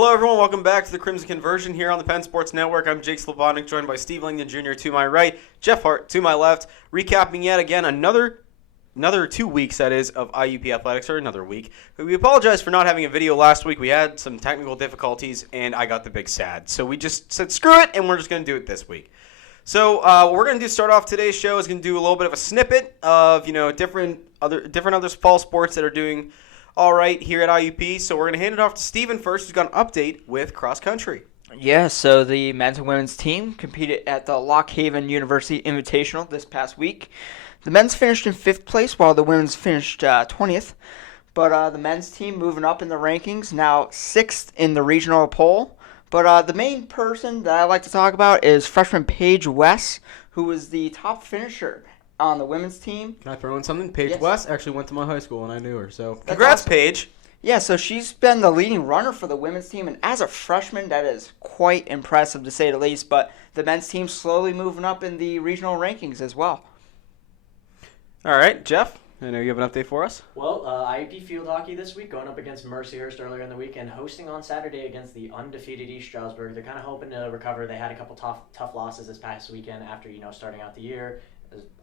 Hello, everyone. Welcome back to the Crimson Conversion here on the Penn Sports Network. I'm Jake Slavonic, joined by Steve Langdon Jr. to my right, Jeff Hart to my left, recapping yet again another 2 weeks, that is, of IUP athletics, or another week. We apologize for not having a video last week. We had some technical difficulties, and I got the big sad. So we just said, screw it, and we're just going to do it this week. So what we're going to do to start off today's show is going to do a little bit of a snippet of, different other fall sports that are doing all right here at IUP. So we're going to hand it off to Steven first, who's got an update with cross country. Yeah, so the men's and women's team competed at the Lock Haven University Invitational this past week. The men's finished in 5th place while the women's finished 20th. But the men's team moving up in the rankings, now 6th in the regional poll. But the main person that I like to talk about is freshman Paige West, who was the top finisher on the women's team. Can I throw in something? Paige West actually went to my high school, and I knew her. So Congrats, awesome. Paige. Yeah, so she's been the leading runner for the women's team, and as a freshman, that is quite impressive to say the least. But the men's team slowly moving up in the regional rankings as well. All right, Jeff, I know you have an update for us. Well, IUP field hockey this week, going up against Mercyhurst earlier in the week, and hosting on Saturday against the undefeated East Stroudsburg. They're kind of hoping to recover. They had a couple tough losses this past weekend after starting out the year.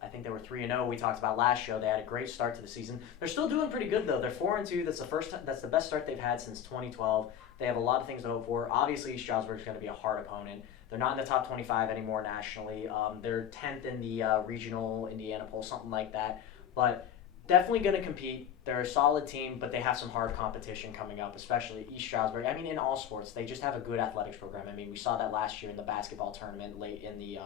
I think they were 3-0. We talked about last show. They had a great start to the season. They're still doing pretty good though. They're 4-2. That's the best start they've had since 2012. They have a lot of things to hope for. Obviously, East Stroudsburg is going to be a hard opponent. They're not in the top 25 anymore nationally. They're 10th in the regional Indiana poll, something like that. But definitely going to compete. They're a solid team, but they have some hard competition coming up, especially East Stroudsburg. I mean, in all sports, they just have a good athletics program. I mean, we saw that last year in the basketball tournament late in the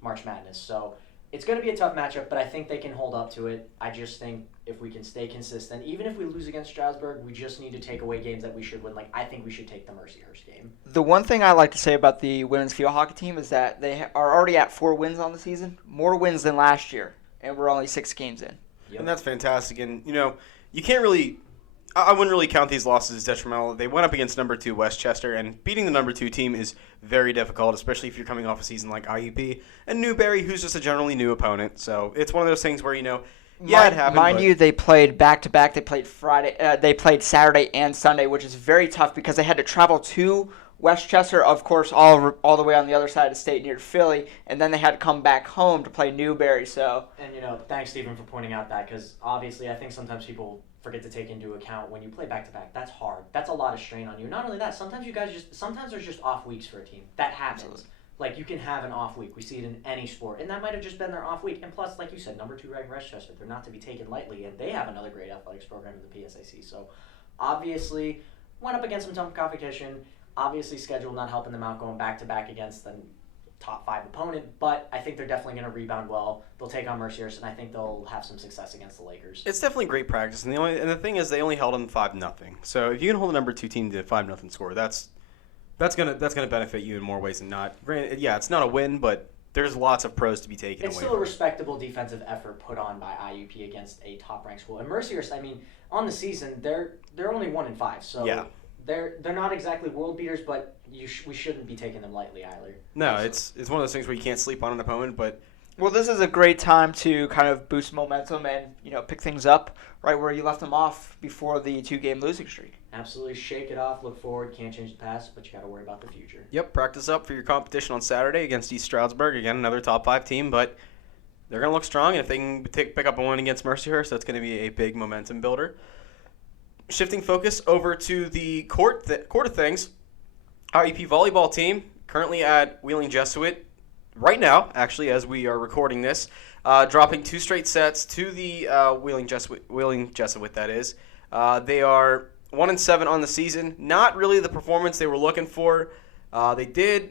March Madness. So it's going to be a tough matchup, but I think they can hold up to it. I just think if we can stay consistent, even if we lose against Stroudsburg, we just need to take away games that we should win. Like, I think we should take the Mercyhurst game. The one thing I like to say about the women's field hockey team is that they are already at 4 wins on the season, more wins than last year, and we're only 6 games in. Yep. And that's fantastic. And, you can't really – I wouldn't really count these losses as detrimental. They went up against number 2 Westchester, and beating the number 2 team is very difficult, especially if you're coming off a season like IUP and Newberry, who's just a generally new opponent. So it's one of those things where, it happened. Mind you, they played back-to-back. They played they played Saturday and Sunday, which is very tough because they had to travel to Westchester, of course, all the way on the other side of the state near Philly, and then they had to come back home to play Newberry. So, and thanks Stephen for pointing out that, because obviously I think sometimes people forget to take into account when you play back to back. That's hard. That's a lot of strain on you. Not only that, sometimes there's just off weeks for a team. That happens. Absolutely. Like, you can have an off week. We see it in any sport, and that might have just been their off week. And plus, like you said, number 2 ranked Westchester, they're not to be taken lightly, and they have another great athletics program in the PSAC. So, obviously, went up against some tough competition. Obviously, schedule not helping them out going back-to-back against the top 5 opponent, but I think they're definitely going to rebound well. They'll take on Mercyhurst, and I think they'll have some success against the Lakers. It's definitely great practice, and the thing is, they only held them 5-0. So if you can hold a number 2 team to a 5-0 score, that's gonna benefit you in more ways than not. Granted, yeah, it's not a win, but there's lots of pros to be taken away. It's still a respectable defensive effort put on by IUP against a top-ranked school. And Mercyhurst, I mean, on the season, they're only 1-5, so yeah. They're not exactly world beaters, but we shouldn't be taking them lightly either. No, it's one of those things where you can't sleep on an opponent, but well, this is a great time to kind of boost momentum and pick things up right where you left them off before the 2-game losing streak. Absolutely, shake it off, look forward. Can't change the past, but you got to worry about the future. Yep, practice up for your competition on Saturday against East Stroudsburg. Again, another top 5 team, but they're going to look strong, and if they can pick up a win against Mercyhurst, that's going to be a big momentum builder. Shifting focus over to the court of things, IUP volleyball team currently at Wheeling Jesuit right now, actually, as we are recording this, dropping 2 straight sets to the Wheeling Jesuit, that is. They are 1-7 on the season. Not really the performance they were looking for. They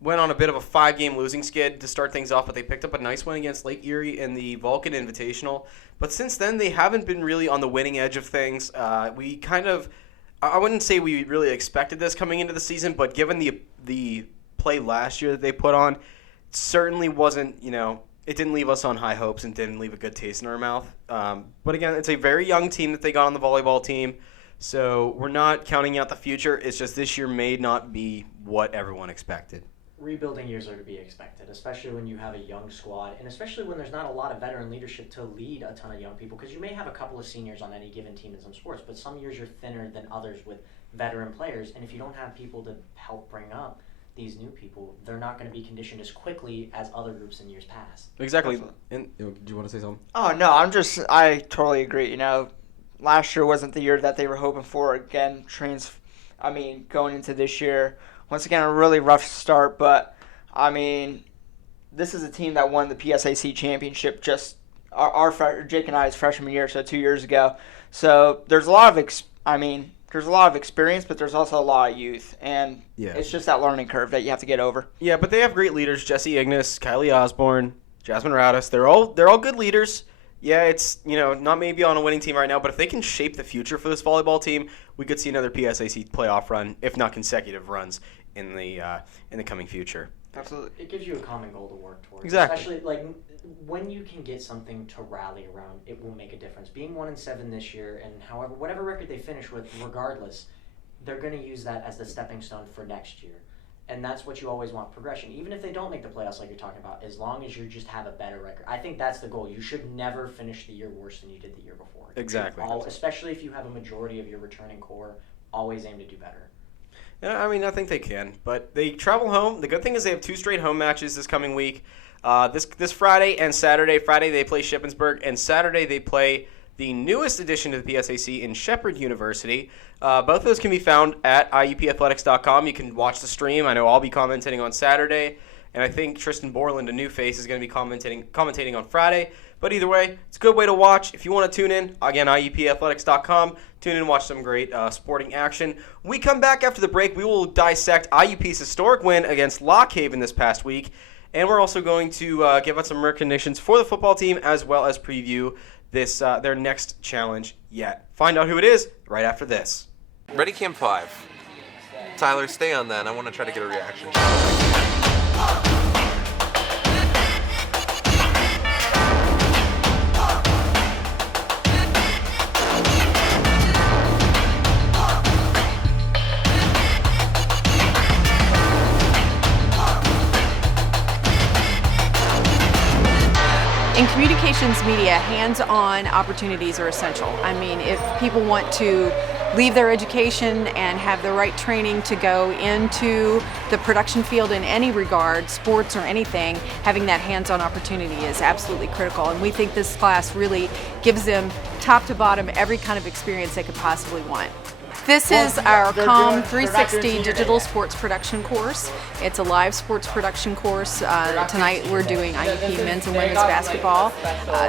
went on a bit of a 5-game losing skid to start things off, but they picked up a nice win against Lake Erie in the Vulcan Invitational. But since then, they haven't been really on the winning edge of things. I wouldn't say we really expected this coming into the season, but given the play last year that they put on, it certainly wasn't, it didn't leave us on high hopes and didn't leave a good taste in our mouth. But again, it's a very young team that they got on the volleyball team, so we're not counting out the future. It's just this year may not be what everyone expected. Rebuilding years are to be expected, especially when you have a young squad, and especially when there's not a lot of veteran leadership to lead a ton of young people, because you may have a couple of seniors on any given team in some sports, but some years you're thinner than others with veteran players, and if you don't have people to help bring up these new people, they're not going to be conditioned as quickly as other groups in years past. Exactly. And do you want to say something? Oh, no, I totally agree. Last year wasn't the year that they were hoping for. Again, going into this year, once again, a really rough start, but, this is a team that won the PSAC championship just Jake and I's freshman year, so 2 years ago. So there's a lot of experience, but there's also a lot of youth, and it's just that learning curve that you have to get over. Yeah, but they have great leaders: Jesse Ignis, Kylie Osborne, Jasmine Radis. They're all good leaders. Yeah, it's not maybe on a winning team right now, but if they can shape the future for this volleyball team, we could see another PSAC playoff run, if not consecutive runs, in the coming future. Absolutely. It gives you a common goal to work towards. Exactly. Especially when you can get something to rally around, it will make a difference. Being 1-7 this year, and whatever record they finish with, regardless, they're going to use that as the stepping stone for next year. And that's what you always want, progression. Even if they don't make the playoffs like you're talking about, as long as you just have a better record. I think that's the goal. You should never finish the year worse than you did the year before. Exactly. Especially if you have a majority of your returning core, always aim to do better. Yeah, I think they can. But they travel home. The good thing is they have 2 straight home matches this coming week. This Friday and Saturday. Friday they play Shippensburg, and Saturday they play the newest addition to the PSAC in Shepherd University. Both of those can be found at iupathletics.com. You can watch the stream. I know I'll be commentating on Saturday, and I think Tristan Borland, a new face, is going to be commentating on Friday. But either way, it's a good way to watch. If you want to tune in, again, iupathletics.com. Tune in and watch some great sporting action. When we come back after the break, we will dissect IUP's historic win against Lock Haven this past week, and we're also going to give out some recognitions for the football team as well as preview their next challenge yet. Find out who it is right after this. Ready, Camp 5. Tyler, stay on that. I want to try to get a reaction. In communications media, hands-on opportunities are essential. If people want to leave their education and have the right training to go into the production field in any regard, sports or anything, having that hands-on opportunity is absolutely critical. And we think this class really gives them top to bottom every kind of experience they could possibly want. This is our COM 360 Digital Sports Production course. It's a live sports production course. Tonight we're doing IUP men's and women's basketball.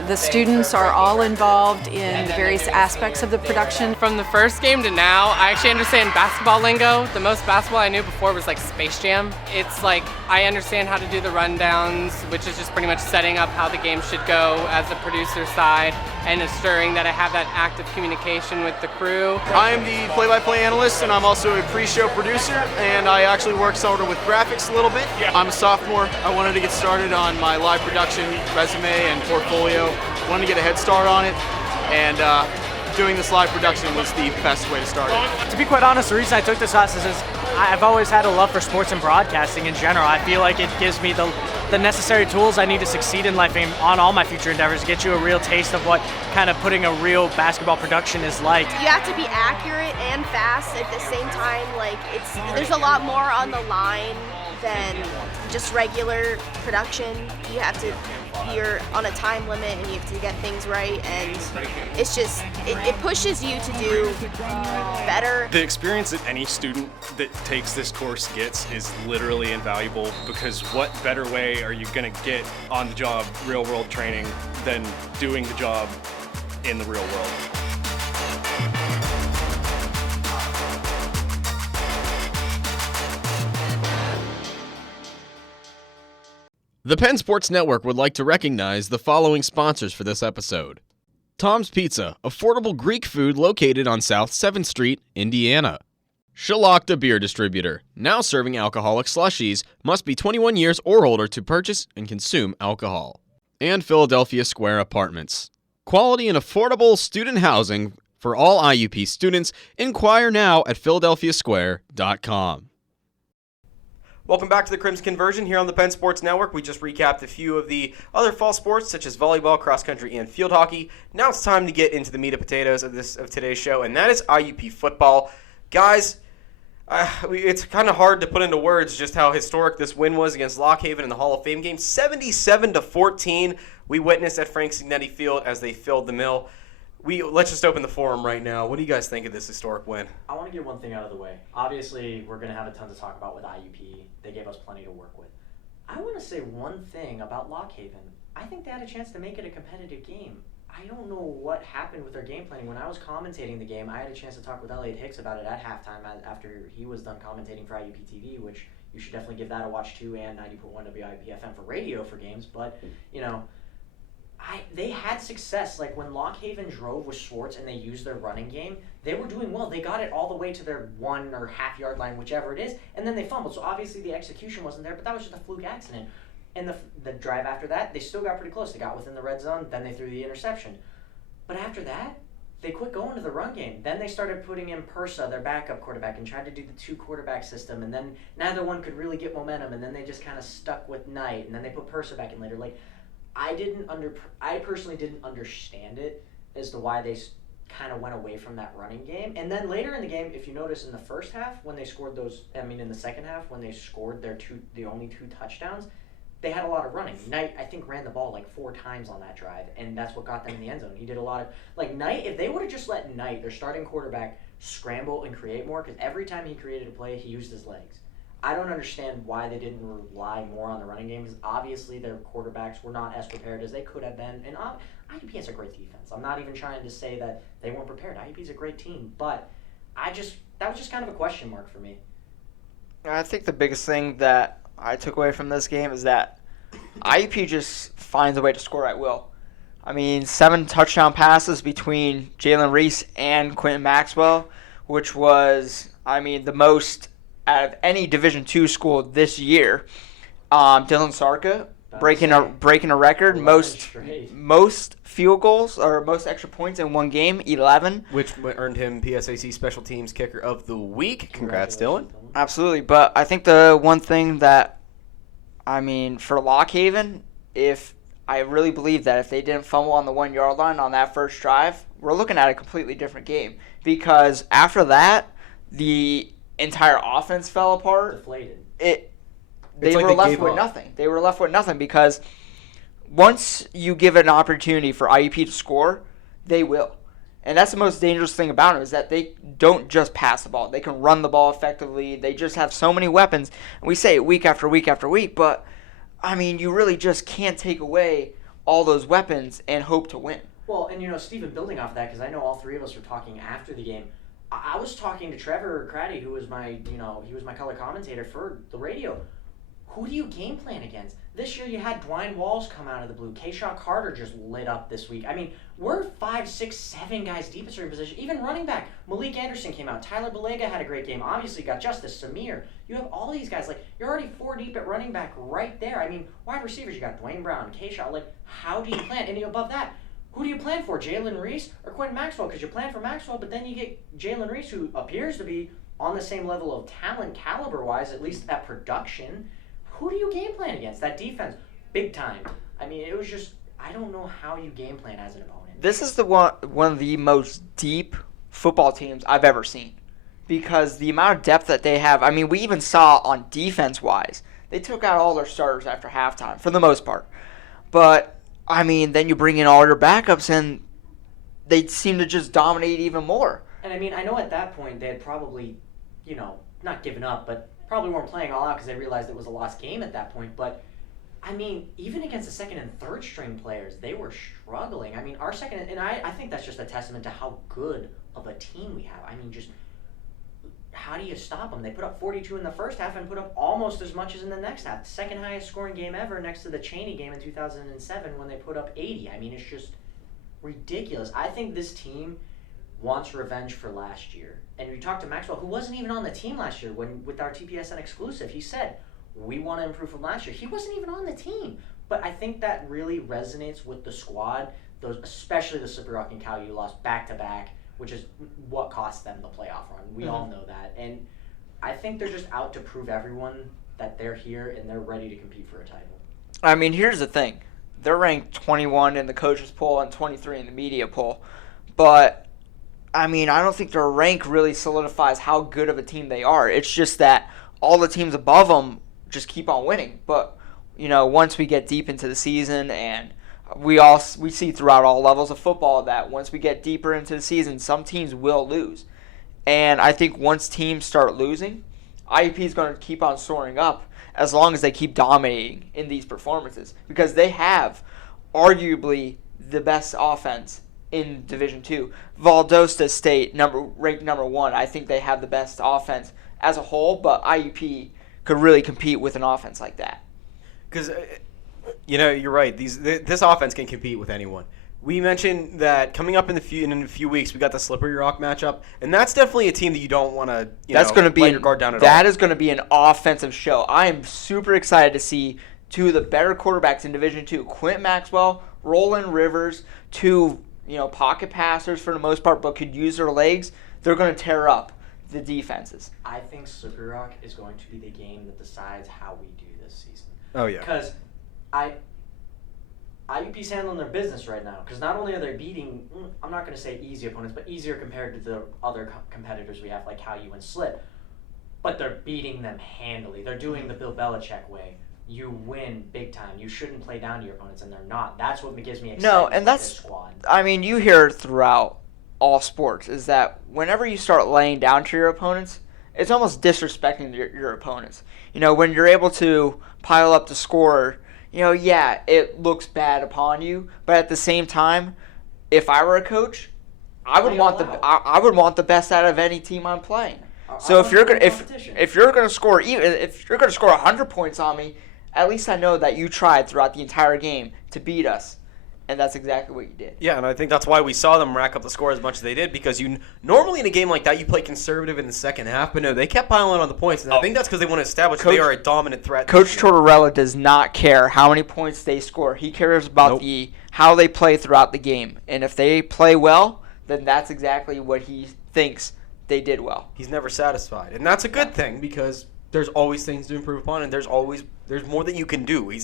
The students are all involved in the various aspects of the production. From the first game to now, I actually understand basketball lingo. The most basketball I knew before was like Space Jam. It's like I understand how to do the rundowns, which is just pretty much setting up how the game should go as the producer side and ensuring that I have that active communication with the crew. I'm the play-by-play analyst, and I'm also a pre-show producer, and I actually work sort of with graphics a little bit. I'm a sophomore. I wanted to get started on my live production resume and portfolio. Wanted to get a head start on it, and doing this live production was the best way to start it. To be quite honest, the reason I took this class is I've always had a love for sports and broadcasting in general. I feel like it gives me the necessary tools I need to succeed in life and on all my future endeavors, get you a real taste of what kind of putting a real basketball production is like. You have to be accurate and fast at the same time. There's a lot more on the line than just regular production. You have to, you're on a time limit and you have to get things right, and it's just, it pushes you to do better. The experience that any student that takes this course gets is literally invaluable, because what better way are you going to get on the job real world training than doing the job in the real world? The Penn Sports Network would like to recognize the following sponsors for this episode. Tom's Pizza, affordable Greek food located on South 7th Street, Indiana. Shalakta Beer Distributor, now serving alcoholic slushies, must be 21 years or older to purchase and consume alcohol. And Philadelphia Square Apartments. Quality and affordable student housing for all IUP students. Inquire now at philadelphiasquare.com. Welcome back to the Crimson Conversion here on the Penn Sports Network. We just recapped a few of the other fall sports, such as volleyball, cross country, and field hockey. Now it's time to get into the meat and potatoes of today's show, and that is IUP football. Guys, it's kind of hard to put into words just how historic this win was against Lock Haven in the Hall of Fame game. 77-14, we witnessed at Frank Signetti Field as they filled the mill. Let's just open the forum right now. What do you guys think of this historic win? I want to get one thing out of the way. Obviously, we're going to have a ton to talk about with IUP. They gave us plenty to work with. I want to say one thing about Lock Haven. I think they had a chance to make it a competitive game. I don't know what happened with their game planning. When I was commentating the game, I had a chance to talk with Elliot Hicks about it at halftime after he was done commentating for IUP TV, which you should definitely give that a watch too, and 90.1 WIP FM for radio for games. But, they had success. Like when Lock Haven drove with Schwartz and they used their running game, they were doing well. They got it all the way to their 1 or half yard line, whichever it is, and then they fumbled. So obviously the execution wasn't there, but that was just a fluke accident. And the drive after that, they still got pretty close. They got within the red zone, then they threw the interception. But after that, they quit going to the run game. Then they started putting in Persa, their backup quarterback, and tried to do the 2-quarterback system, and then neither one could really get momentum, and then they just kind of stuck with Knight, and then they put Persa back in later. Like, I personally didn't understand it as to why they kind of went away from that running game. And then later in the game, if you notice in the first half when they scored in the second half when they scored the only 2 touchdowns, they had a lot of running. Knight, I think, ran the ball like 4 times on that drive, and that's what got them in the end zone. He did a lot of Knight. If they would have just let Knight, their starting quarterback, scramble and create more, because every time he created a play, he used his legs. I don't understand why they didn't rely more on the running game, because obviously their quarterbacks were not as prepared as they could have been. And IUP has a great defense. I'm not even trying to say that they weren't prepared. IUP is a great team, but that was just kind of a question mark for me. I think the biggest thing that I took away from this game is that IUP just finds a way to score at will. I mean, 7 touchdown passes between Jalen Reese and Quentin Maxwell, which was, the most out of any Division II school this year. Dylan Sarka breaking a record, most field goals or most extra points in one game, 11, which earned him PSAC Special Teams Kicker of the Week. Congrats, Dylan. Absolutely, but I think the one thing that for Lock Haven, I really believe that if they didn't fumble on the 1 yard line on that first drive, we're looking at a completely different game, because after that, the entire offense fell apart. Deflated. They were left with nothing. They were left with nothing, because once you give an opportunity for IUP to score, they will. And that's the most dangerous thing about them, is that they don't just pass the ball. They can run the ball effectively. They just have so many weapons. And we say it week after week after week, but, you really just can't take away all those weapons and hope to win. Well, and, Stephen, building off that, because I know all 3 of us were talking after the game, I was talking to Trevor Craddy, who was my color commentator for the radio. Who do you game plan against? This year you had Dwayne Walls come out of the blue. Kayshawn Carter just lit up this week. We're 5, 6, 7 guys deep at certain position. Even running back. Malik Anderson came out. Tyler Balega had a great game. Obviously you got Justice, Samir. You have all these guys. You're already 4 deep at running back right there. Wide receivers, you got Dwayne Brown, Kayshawn. How do you plan? And above that, who do you plan for, Jalen Reese or Quentin Maxwell? Because you plan for Maxwell, but then you get Jalen Reese, who appears to be on the same level of talent, caliber-wise, at least at production. Who do you game plan against? That defense, big time. It was just, I don't know how you game plan as an opponent. This is one of the most deep football teams I've ever seen, because the amount of depth that they have. We even saw on defense-wise, they took out all their starters after halftime, for the most part. But then you bring in all your backups, and they seem to just dominate even more. And I know at that point they had probably, not given up, but probably weren't playing all out because they realized it was a lost game at that point. But, even against the second and third string players, they were struggling. Our second, and I think that's just a testament to how good of a team we have. Just how do you stop them? They put up 42 in the first half and put up almost as much as in the next half. The second highest scoring game ever, next to the Cheney game in 2007 when they put up 80. It's just ridiculous. I think this team wants revenge for last year. And we talked to Maxwell, who wasn't even on the team last year with our TPSN exclusive. He said, we want to improve from last year. He wasn't even on the team. But I think that really resonates with the squad, especially the Slippery Rock and Cal U lost back-to-back, which is what cost them the playoff run. We all know that. And I think they're just out to prove everyone that they're here and they're ready to compete for a title. I mean, here's the thing. They're ranked 21 in the coaches poll and 23 in the media poll. But, I mean, I don't think their rank really solidifies how good of a team they are. It's just that all the teams above them just keep on winning. But, once we get deep into the season, and we see throughout all levels of football that once we get deeper into the season, some teams will lose. And I think once teams start losing, IUP is going to keep on soaring up as long as they keep dominating in these performances, because they have arguably the best offense in Division II. Valdosta State, ranked number 1, I think they have the best offense as a whole, but IUP could really compete with an offense like that. Because, you're right. This offense can compete with anyone. We mentioned that coming up in a few weeks, we got the Slippery Rock matchup, and that's definitely a team that you don't want to let your guard down at all. That is going to be an offensive show. I am super excited to see two of the better quarterbacks in Division II, Quint Maxwell, Roland Rivers, two pocket passers for the most part, but could use their legs. They're going to tear up the defenses. I think Slippery Rock is going to be the game that decides how we do this season. Oh, yeah. Because IUP's handling their business right now, because not only are they beating, I'm not going to say easy opponents, but easier compared to the other competitors we have, like Caillou and Slip, but they're beating them handily. They're doing the Bill Belichick way. You win big time. You shouldn't play down to your opponents, and they're not. That's what gives me excited. No, and that's, this squad. I mean, you hear throughout all sports is that whenever you start laying down to your opponents, it's almost disrespecting your opponents. When you're able to pile up the score, it looks bad upon you, but at the same time, if I were a coach, I would want the best out of any team I'm playing. So if you're gonna score 100 points on me, at least I know that you tried throughout the entire game to beat us, and that's exactly what you did. Yeah, and I think that's why we saw them rack up the score as much as they did, because normally in a game like that you play conservative in the second half, but no, they kept piling on the points, and I think that's because they want to establish they are a dominant threat. Coach Tortorella does not care how many points they score. He cares about how they play throughout the game, and if they play well, then that's exactly what he thinks they did well. He's never satisfied, and that's a good thing, because there's always things to improve upon, and there's more that you can do. He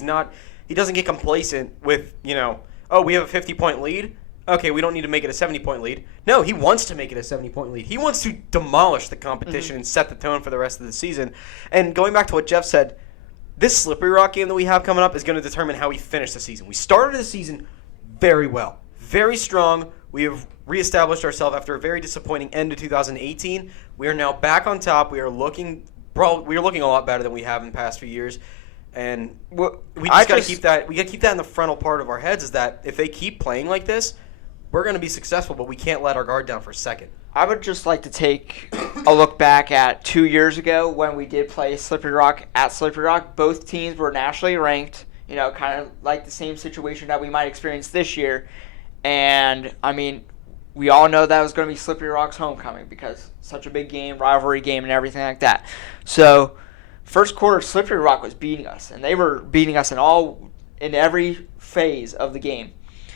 doesn't get complacent with, we have a 50-point lead. Okay, we don't need to make it a 70-point lead. No, he wants to make it a 70-point lead. He wants to demolish the competition and set the tone for the rest of the season. And going back to what Jeff said, this Slippery Rock game that we have coming up is going to determine how we finish the season. We started the season very well, very strong. We have reestablished ourselves after a very disappointing end to 2018. We are now back on top. We are looking a lot better than we have in the past few years. And we just got to keep that. We got to keep that in the frontal part of our heads. Is that if they keep playing like this, we're going to be successful. But we can't let our guard down for a second. I would just like to take a look back at 2 years ago when we did play Slippery Rock at Slippery Rock. Both teams were nationally ranked. Kind of like the same situation that we might experience this year. And I mean, we all know that was going to be Slippery Rock's homecoming because such a big game, rivalry game, and everything like that. So. First quarter, Slippery Rock was beating us, and they were beating us in every phase of the game.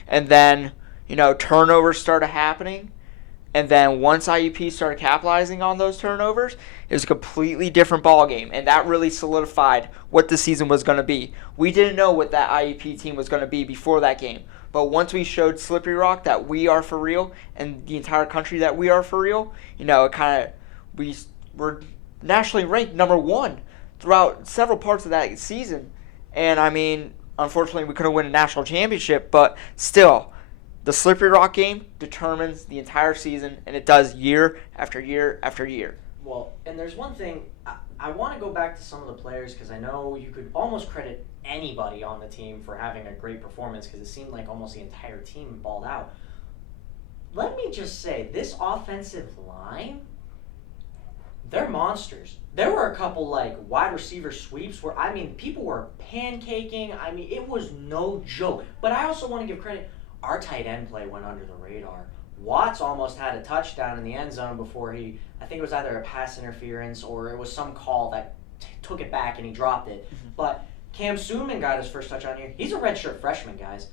And then, turnovers started happening, and then once IUP started capitalizing on those turnovers, it was a completely different ball game, and that really solidified what the season was going to be. We didn't know what that IUP team was going to be before that game, but once we showed Slippery Rock that we are for real, and the entire country that we are for real, we were nationally ranked number 1. Throughout several parts of that season. And, I mean, unfortunately, we couldn't win a national championship, but still, the Slippery Rock game determines the entire season, and it does year after year after year. Well, and there's one thing, I want to go back to some of the players, because I know you could almost credit anybody on the team for having a great performance, because it seemed like almost the entire team balled out. Let me just say, this offensive line, they're monsters. There were a couple wide receiver sweeps where people were pancaking. It was no joke. But I also want to give credit. Our tight end play went under the radar. Watts almost had a touchdown in the end zone before I think it was either a pass interference or it was some call that took it back and he dropped it. Mm-hmm. But Cam Suman got his first touchdown here. He's a redshirt freshman, guys.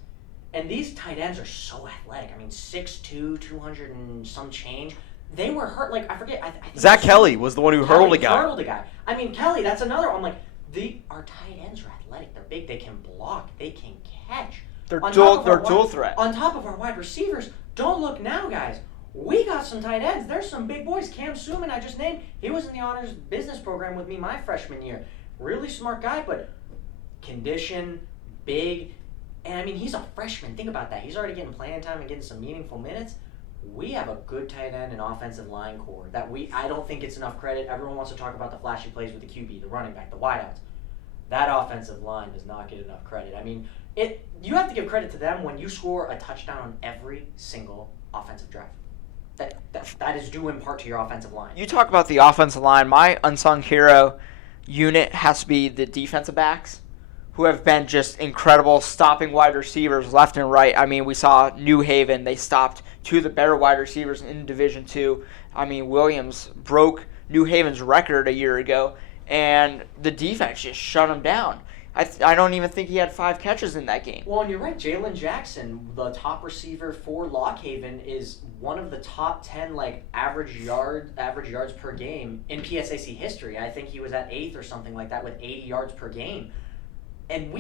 And these tight ends are so athletic. 6'2", 200 and some change. They were hurt, I forget. I think Zach Kelly was the one who hurled a guy. Kelly, that's another one. Our tight ends are athletic. They're big. They can block. They can catch. They're dual threat. On top of our wide receivers, don't look now, guys. We got some tight ends. There's some big boys. Cam Suman, I just named. He was in the honors business program with me my freshman year. Really smart guy, but condition, big. And I mean, he's a freshman. Think about that. He's already getting playing time and getting some meaningful minutes. We have a good tight end and offensive line core that I don't think it's enough credit. Everyone wants to talk about the flashy plays with the QB, the running back, the wideouts. That offensive line does not get enough credit. I mean, you have to give credit to them when you score a touchdown on every single offensive drive. That is due in part to your offensive line. You talk about the offensive line. My unsung hero unit has to be the defensive backs, who have been just incredible, stopping wide receivers left and right. I mean, we saw New Haven. They stopped two of the better wide receivers in Division II. I mean, Williams broke New Haven's record a year ago, and the defense just shut him down. I don't even think he had 5 catches in that game. Well, and you're right. Jalen Jackson, the top receiver for Lock Haven, is one of the top 10 average yards per game in PSAC history. I think he was at 8th or something like that with 80 yards per game. And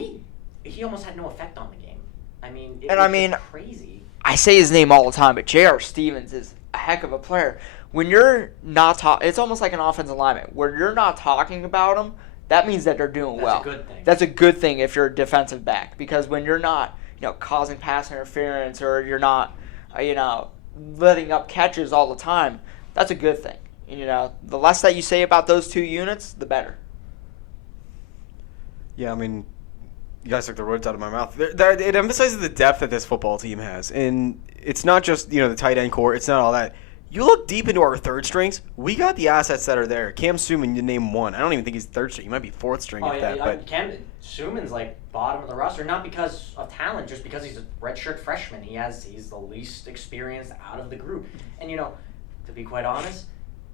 he almost had no effect on the game. I mean, it was crazy. I say his name all the time, but J.R. Stevens is a heck of a player. When you're not it's almost like an offensive lineman. When you're not talking about him, that means that they're doing well. That's a good thing. That's a good thing if you're a defensive back, because when you're not, causing pass interference or you're not, letting up catches all the time, that's a good thing. The less that you say about those two units, the better. Yeah, I mean, you guys took the words out of my mouth. It emphasizes the depth that this football team has, and it's not just the tight end core. It's not all that. You look deep into our third strings. We got the assets that are there. Cam Suman, you name one. I don't even think he's third string. He might be fourth string at that. But Cam Suman's bottom of the roster, not because of talent, just because he's a redshirt freshman. He's the least experienced out of the group. And to be quite honest,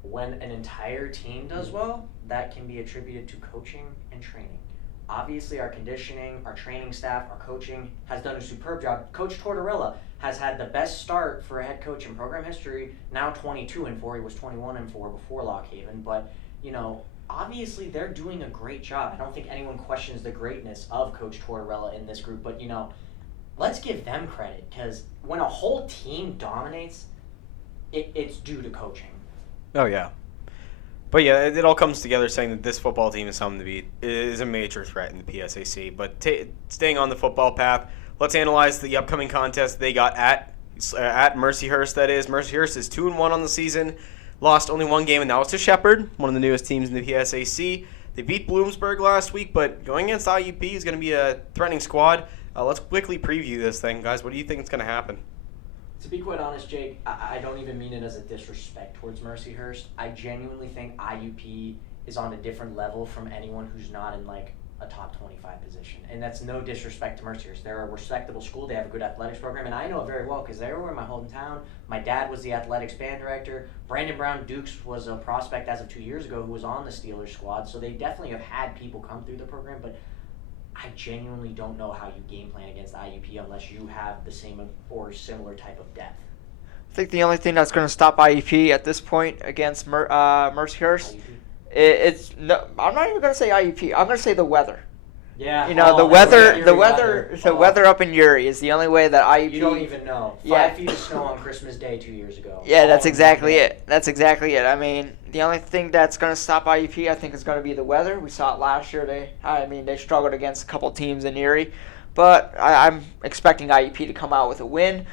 when an entire team does well, that can be attributed to coaching and training. Obviously, our conditioning, our training staff, our coaching has done a superb job. Coach Tortorella has had the best start for a head coach in program history, now 22-4. He was 21-4 before Lock Haven. But, obviously they're doing a great job. I don't think anyone questions the greatness of Coach Tortorella in this group. But, let's give them credit, because when a whole team dominates, it's due to coaching. Oh, yeah. But yeah, it all comes together saying that this football team is something to beat. It is a major threat in the PSAC. But staying on the football path, let's analyze the upcoming contest they got at Mercyhurst. That is, Mercyhurst is 2-1 on the season, lost only one game, and that was to Shepherd, one of the newest teams in the PSAC. They beat Bloomsburg last week, but going against IUP is going to be a threatening squad. Let's quickly preview this thing, guys. What do you think is going to happen? To be quite honest, Jake, I don't even mean it as a disrespect towards Mercyhurst. I genuinely think IUP is on a different level from anyone who's not in a top 25 position. And that's no disrespect to Mercyhurst. They're a respectable school. They have a good athletics program. And I know it very well because they were in my hometown. My dad was the athletics band director. Brandon Brown Dukes was a prospect as of 2 years ago who was on the Steelers squad. So they definitely have had people come through the program. But I genuinely don't know how you game plan against IUP unless you have the same or similar type of depth. I think the only thing that's going to stop IUP at this point against Mercyhurst, I'm not even going to say IUP. I'm going to say the weather. Yeah. The weather up in Uri is the only way that IUP. You don't even know. 5 feet of snow on Christmas Day 2 years ago. Yeah, that's exactly it. I mean, the only thing that's going to stop IUP, I think, is going to be the weather. We saw it last year. They struggled against a couple teams in Erie, but I'm expecting IUP to come out with a win.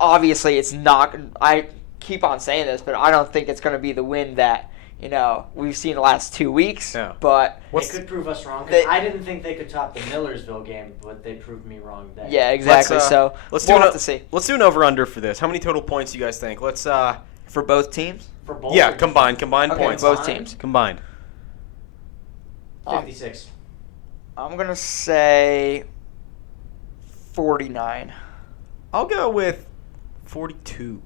Obviously, it's not. I keep on saying this, but I don't think it's going to be the win that we've seen the last 2 weeks. Yeah. But they could prove us wrong. I didn't think they could top the Millersville game, but they proved me wrong there. Yeah, exactly. We'll have to see. Let's do an over/under for this. How many total points do you guys think? Let's for both teams. For both. Yeah, combined okay, points. Both teams combined. 56. I'm gonna say 49. I'll go with 42.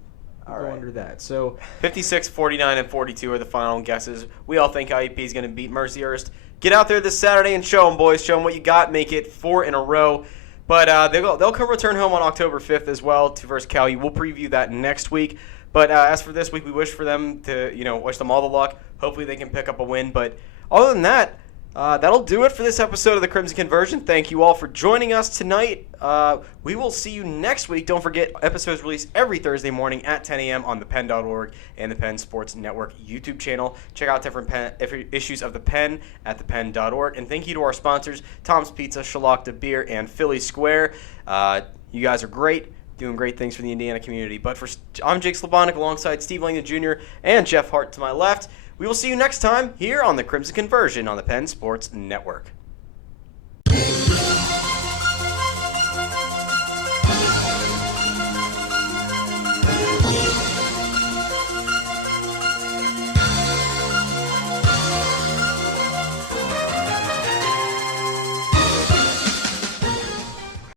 I'll go under that. So 56, 49, and 42 are the final guesses. We all think IUP is going to beat Mercyhurst. Get out there this Saturday and show them, boys. Show them what you got. Make it 4 in a row. But they'll come return home on October 5th as well to versus Cal U. We'll preview that next week. But as for this week, we wish for them to, wish them all the luck. Hopefully they can pick up a win. But other than that, That'll do it for this episode of the Crimson Conversion. Thank you all for joining us tonight. We will see you next week. Don't forget, episodes released every Thursday morning at 10 a.m. on the Penn.org and the Penn Sports Network YouTube channel. Check out different issues of the Penn at the Penn.org. And thank you to our sponsors, Tom's Pizza, Shalakta Beer, and Philly Square. You guys are great, doing great things for the Indiana community. But I'm Jake Slabonic alongside Steve Langdon Jr. and Jeff Hart to my left. We will see you next time here on the Crimson Conversion on the Penn Sports Network.